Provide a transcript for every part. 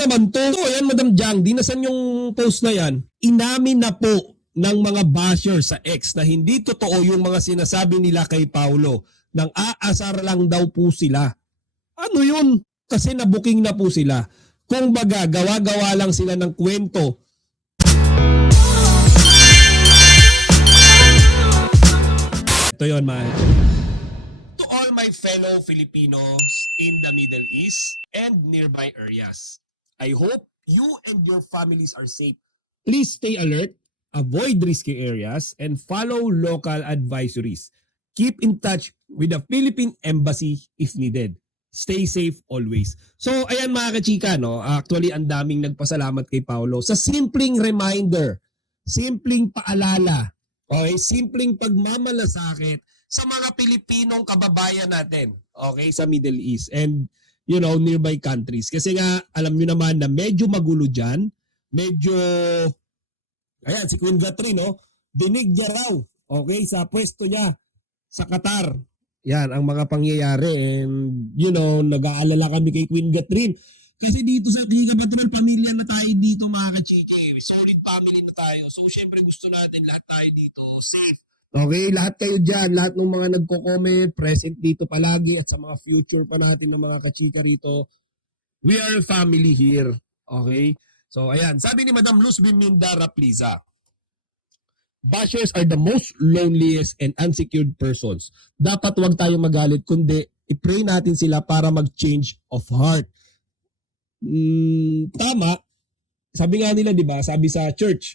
naman to. So, ayan, Madam Jang, di nasan yung post na yan? Inamin na po ng mga basher sa ex na hindi totoo yung mga sinasabi nila kay Paulo. Nang aasar lang daw po sila. Ano yun? Kasi nabuking na po sila. Kung baga, gawa-gawa lang sila ng kwento. Ito yun, man. To all my fellow Filipinos in the Middle East and nearby areas, I hope you and your families are safe. Please stay alert, avoid risky areas, and follow local advisories. Keep in touch with the Philippine Embassy if needed. Stay safe always. So, ayan mga kachika, no? Actually, ang daming nagpasalamat kay Paulo sa simpleng reminder, simpleng paalala, okay? Simpleng pagmamalasakit sa mga Pilipinong kababayan natin, okay, sa Middle East and, you know, nearby countries. Kasi nga, alam nyo naman na medyo magulo dyan, medyo, ayan, si Queen Catherine, no? Dinig niya raw, okay, sa pwesto niya sa Qatar. Yan, ang mga pangyayari. And, you know, nag-aalala kami kay Queen Catherine. Kasi dito sa Liga Patrol, pamilya na tayo dito mga kachike. Solid family na tayo. So, syempre gusto natin lahat tayo dito safe. Okay, lahat kayo dyan, lahat ng mga nagko-comment, present dito palagi at sa mga future pa natin ng mga kachika rito, we are a family here. Okay? So, ayan. Sabi ni Madam Luz Biminda Rapliza, bashers are the most loneliest and unsecured persons. Dapat wag tayo magalit, kundi i-pray natin sila para mag-change of heart. Tama. Sabi nga nila, di ba? Sabi sa church,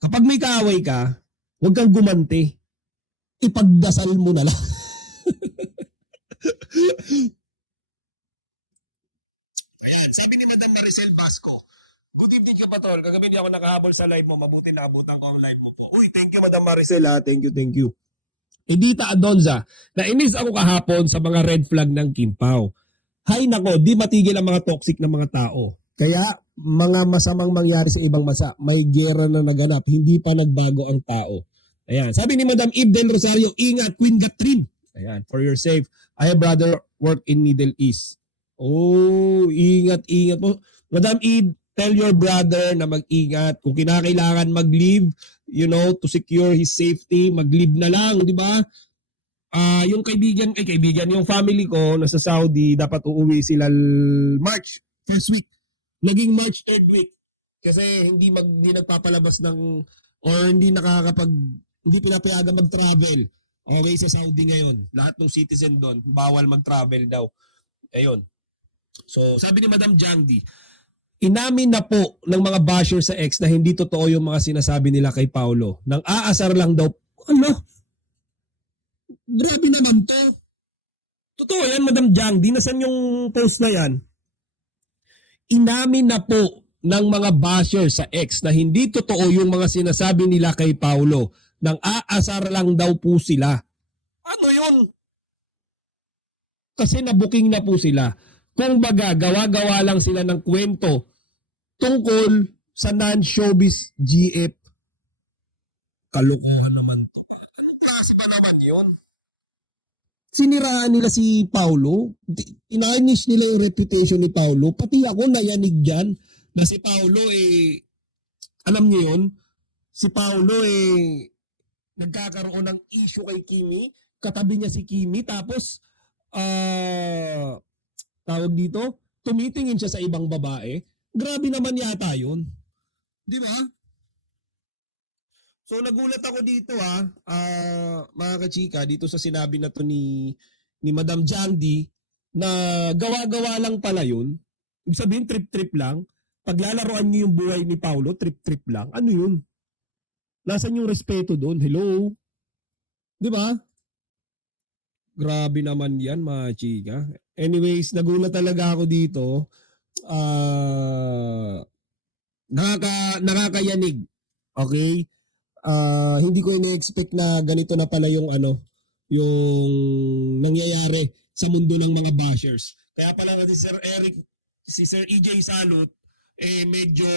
kapag may kaaway ka, huwag kang gumanti. Ipagdasal mo na lang. Ayan, sabi ni Madam Maricel Vasco, good evening ka pa, tol. Kagabi hindi ako nakahabol sa live mo. Mabuti nakabutan ko ang live mo po. Uy, thank you, Madam Maricel, ha. Thank you, thank you. Edita Adonza, nainis ako kahapon sa mga red flag ng Kimpaw. Hay nako, di matigil ang mga toxic na mga tao. Kaya, mga masamang mangyari sa ibang bansa, may gera na naganap, hindi pa nagbago ang tao. Ayan, sabi ni Madam Eve Del Rosario, ingat, Queen Catherine. Ayan, for your safe. I have brother work in Middle East. Oh, ingat po. Madam Eve, tell your brother na mag-ingat. Kung kinakailangan mag-leave, you know, to secure his safety, mag-leave na lang, di ba? Yung kaibigan, yung family ko nasa Saudi, dapat uuwi sila March first week. Naging March third week. Kasi hindi nagpapalabas ng, or hindi pinapayagan mag-travel. Okay, sa Saudi ngayon. Lahat ng citizen doon, bawal mag-travel daw. Ayun. So, sabi ni Madam Jangdi, inamin na po ng mga basher sa ex na hindi totoo yung mga sinasabi nila kay Paulo. Nang aasar lang daw. Ano? Grabe naman to. Totoo yan, Madam Jangdi. Nasan yung post na yan? Inamin na po ng mga basher sa ex na hindi totoo yung mga sinasabi nila kay Paulo. Nang aasar lang daw po sila. Ano yun? Kasi nabuking na po sila. Kung baga, gawa-gawa lang sila ng kwento tungkol sa non-showbiz GF. Kalokohan naman to. Anong klase ba naman yun? Siniraan nila si Paulo. Inanish nila yung reputation ni Paulo. Pati ako nayanig dyan na si Paulo alam niyo yun? Si Paulo nagkakaroon ng issue kay Kimi. Katabi niya si Kimi. Tapos, tawag dito, tumitingin siya sa ibang babae. Grabe naman yata yun. Di ba? So nagulat ako dito mga kachika, dito sa sinabi na to ni Madam Jangdi na gawa-gawa lang pala yun. Ibig sabihin trip-trip lang. Paglalaroan niyo yung buhay ni Paulo, trip-trip lang. Ano yun? Nasaan yung respeto doon? Hello? Di ba? Grabe naman yan mga chika. Anyways, nagulat talaga ako dito. Nakakayanig. Okay? Hindi ko ina-expect na ganito na pala yung yung nangyayari sa mundo ng mga bashers. Kaya pala si Sir EJ Salot, medyo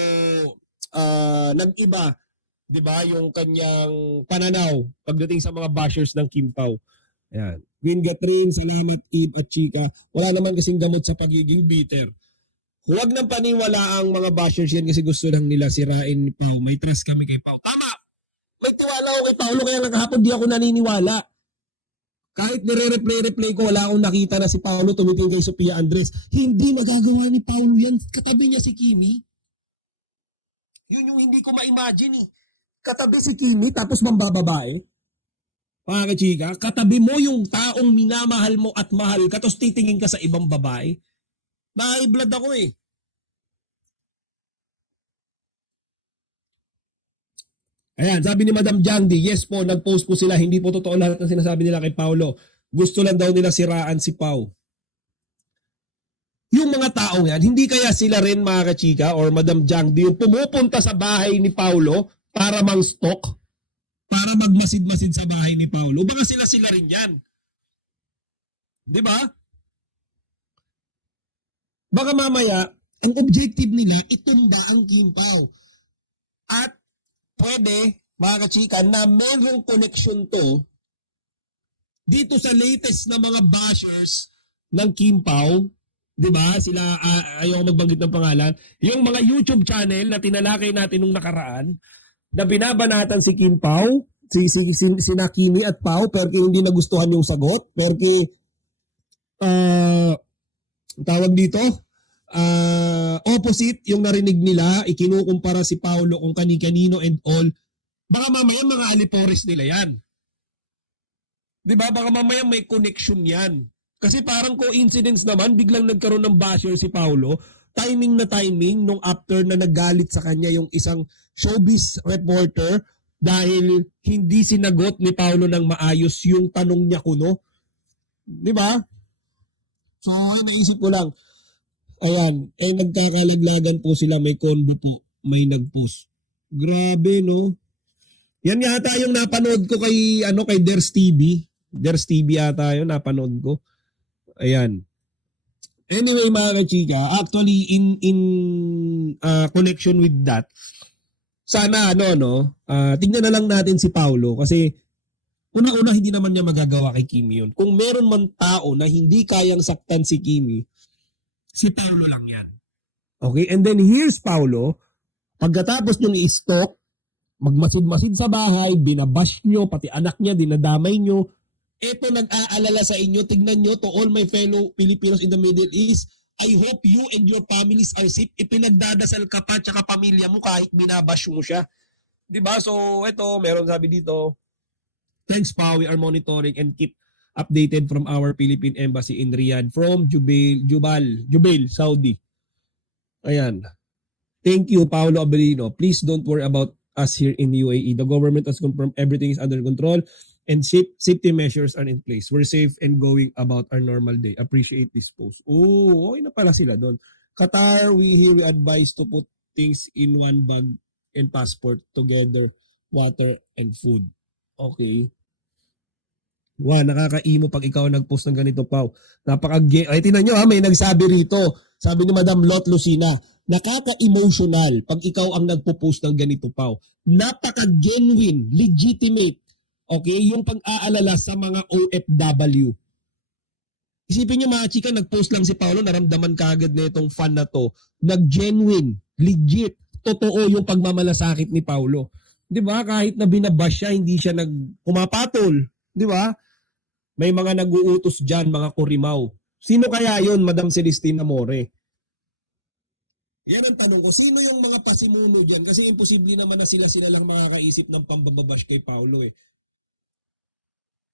nag-iba, 'di ba, yung kanyang pananaw pagdating sa mga bashers ng Kimpaw. Ayan. Queen Catherine, salamat Eve at Chika. Wala naman kasing gamot sa pagiging bitter. Huwag nang paniwala ang mga bashers yan kasi gusto lang nila sirain ni Pao. May trust kami kay Pao. Tama! May tiwala ako kay Paolo kaya nga kahapon di ako naniniwala. Kahit nire-replay ko, wala akong nakita na si Paolo tumitingin kay Sophia Andres. Hindi magagawa ni Paolo yan. Katabi niya si Kimi. Yun yung hindi ko ma-imagine eh. Katabi si Kimi tapos mambababae. Mga kachika, katabi mo yung taong minamahal mo at mahal ka tapos titingin ka sa ibang babae. Na-blood ako eh. Ayan, sabi ni Madam Jangdi, yes po, nag-post po sila. Hindi po totoo lahat ng sinasabi nila kay Paolo. Gusto lang daw nila siraan si Pao. Yung mga taong yan, hindi kaya sila rin mga kachika or Madam Jangdi yung pumupunta sa bahay ni Paolo para mang-stalk? Para magmasid-masid sa bahay ni Paolo? Baka sila rin yan. Di ba? Baka mamaya, ang objective nila, itumba ang Kim Pao. At pwede, mga kachika, na merong connection to dito sa latest na mga bashers ng Kim Pao. Diba? Sila, ayaw magbanggit ng pangalan. Yung mga YouTube channel na tinalakay natin nung nakaraan, na binabanatan si Kim Pao, si Nakimi at Pao, pero hindi nagustuhan yung sagot. Pero tawag dito, opposite yung narinig nila, ikinukumpara si Paolo kung kani-kanino and all. Baka mamaya mga alipores nila yan. Diba? Baka mamaya may connection yan. Kasi parang coincidence naman, biglang nagkaroon ng basher si Paolo. Timing na timing nung after na nagalit sa kanya yung isang showbiz reporter dahil hindi sinagot ni Paolo ng maayos yung tanong niya kuno. Diba? So, naisip ko lang, ayan, nagkakalaglagan po sila, may convo po, may nag-post. Grabe, no? Yan yata yung napanood ko kay Ders TV. Ders TV yata yun, napanood ko. Ayan. Anyway, mga kachika, actually, in connection with that, sana, tingnan na lang natin si Paolo kasi una-una, hindi naman niya magagawa kay Kimi yun. Kung meron man tao na hindi kayang saktan si Kimi, si Paolo lang yan. Okay? And then here's Paolo. Pagkatapos niyong i-stalk, magmasid-masid sa bahay, binabash nyo, pati anak niya, dinadamay nyo. Ito nag-aalala sa inyo. Tignan nyo to all my fellow Filipinos in the Middle East. I hope you and your families are safe. Ipinagdadasal ka pa tsaka pamilya mo kahit binabash mo siya. Diba? So, ito, meron sabi dito, thanks pa, we are monitoring and keep updated from our Philippine Embassy in Riyadh from Jubail, Saudi. Ayan. Thank you, Paolo Abelino. Please don't worry about us here in UAE. The government has confirmed everything is under control and safety measures are in place. We're safe and going about our normal day. Appreciate this post. Oh, okay na pala sila doon. Qatar, we advise to put things in one bag and passport together, water and food. Okay. Wow, nakaka-imo pag ikaw nag-post ng ganito, Pao. Ay, tingnan nyo may nagsabi rito. Sabi ni Madam Lot Lucina, nakaka-emotional pag ikaw ang nagpo-post ng ganito, Pao. Napaka-genuine, legitimate. Okay, yung pag-aalala sa mga OFW. Isipin nyo mga chika, nag-post lang si Paolo, naramdaman kaagad na itong fan na to. Nag-genuine, legit, totoo yung pagmamalasakit ni Paolo. Di ba? Kahit na binabash siya, hindi siya pumapatol. Di ba? May mga nag-uutos dyan, mga kurimaw. Sino kaya yon, Madam Celestina More? Yan ang tanong ko. Sino yung mga pasimuno dyan? Kasi imposible naman na sila lang makakaisip ng pambababash kay Paolo eh.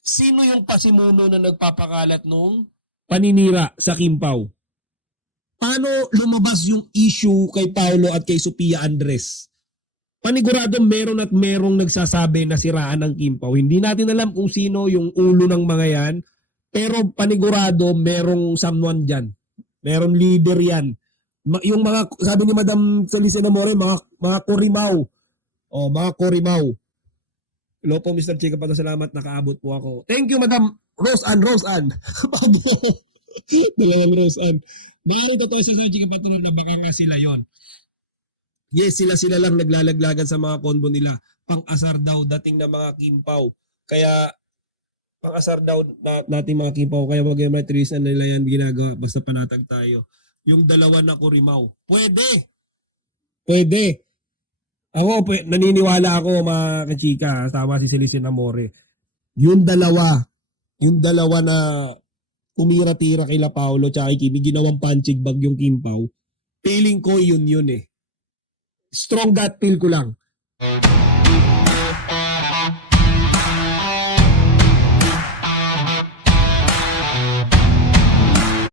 Sino yung pasimuno na nagpapakalat nung paninira sa Kim Pao? Paano lumabas yung issue kay Paolo at kay Sophia Andres? Panigurado meron at merong nagsasabi na siraan ng Kim Pao. Hindi natin alam kung sino yung ulo ng mga yan, pero panigurado merong someone dyan. Meron leader yan. Yung mga, sabi ni Madam Celestina More, mga kurimaw. O, mga kurimaw. Hello po, Mr. Chika, salamat, nakaabot po ako. Thank you, Madam Rose-Ann. Dalawang Rose-Ann. Maaari totoo sa Chika Patron na baka nga sila yon. Yes, sila lang naglalaglagan sa mga konbo nila. Pang-asar daw dating na mga Kim Pao. Kaya, pang-asar daw nating mga Kim Pao. Kaya wag yung may trisan nila yan ginagawa. Basta panatag tayo. yung dalawa na Kurimaw. Pwede. Pwede. Ako, naniniwala ako mga kachika, sama si Celestine Amore. Yung dalawa na tumira-tira kila Paolo tsaka kay Kimi, ginawang punching bag yung Kim Pao. Feeling ko yun eh. Strong gut feel ko lang.